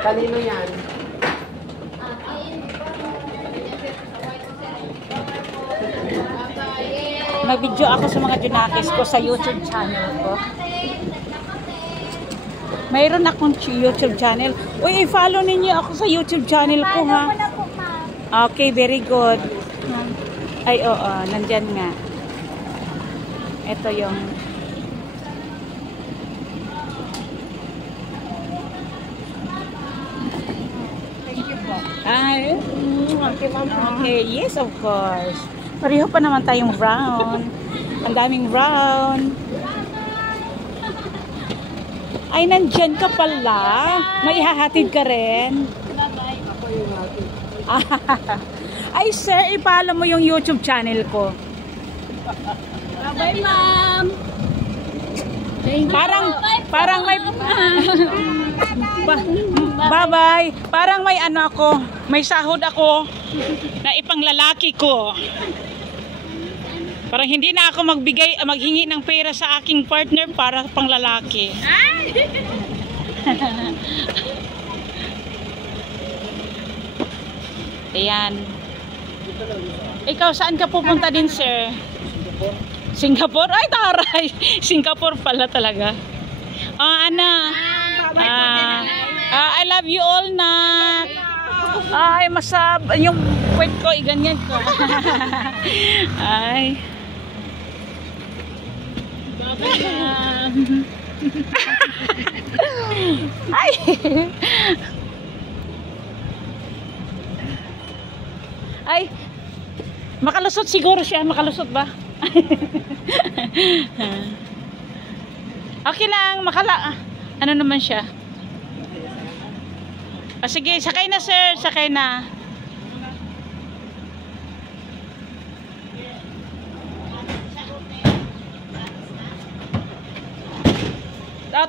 Kanino yan? Mag-video ako sa mga Junakis ko sa YouTube channel ko. Mayroon akong YouTube channel. Uy, i-follow ninyo ako sa YouTube channel ko, ha? Okay, very good. Ay, oo, nandyan nga. Ito yung... Thank you po. Ay, Okay, ma'am. okay, yes, of course. Pareho pa naman tayong brown. Ang daming brown. Ay, nandyan ka pala. Naihahatid ka rin. Ako yung natin. Ay, sir, ipalo mo yung YouTube channel ko. Bye, ma'am. Parang may... Bye-bye. Parang may ano ako, may sahod ako na ipanglalaki ko. Parang hindi na ako maghingi ng pera sa aking partner para panglalaki. Ayan. Ikaw, saan ka pupunta din, sir? Singapore? Ay, taray! Singapore pala talaga. I love you all, na. Ay, masab. Yung kwet ko, iganyan ko. Ay. Ay. Ay. Makalusot siguro siya. Makalusot ba? Okay lang. Ano naman siya? Sige, sakay na, sir. Sakay na.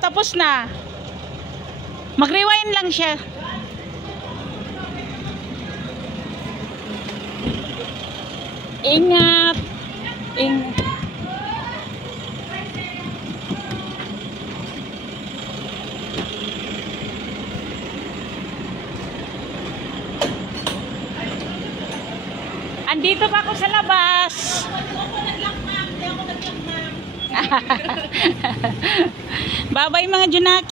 Tapos na. Mag-rewind lang siya. Ingat. Ingat. Andito pa ako sa labas. Bye-bye mga Junakis.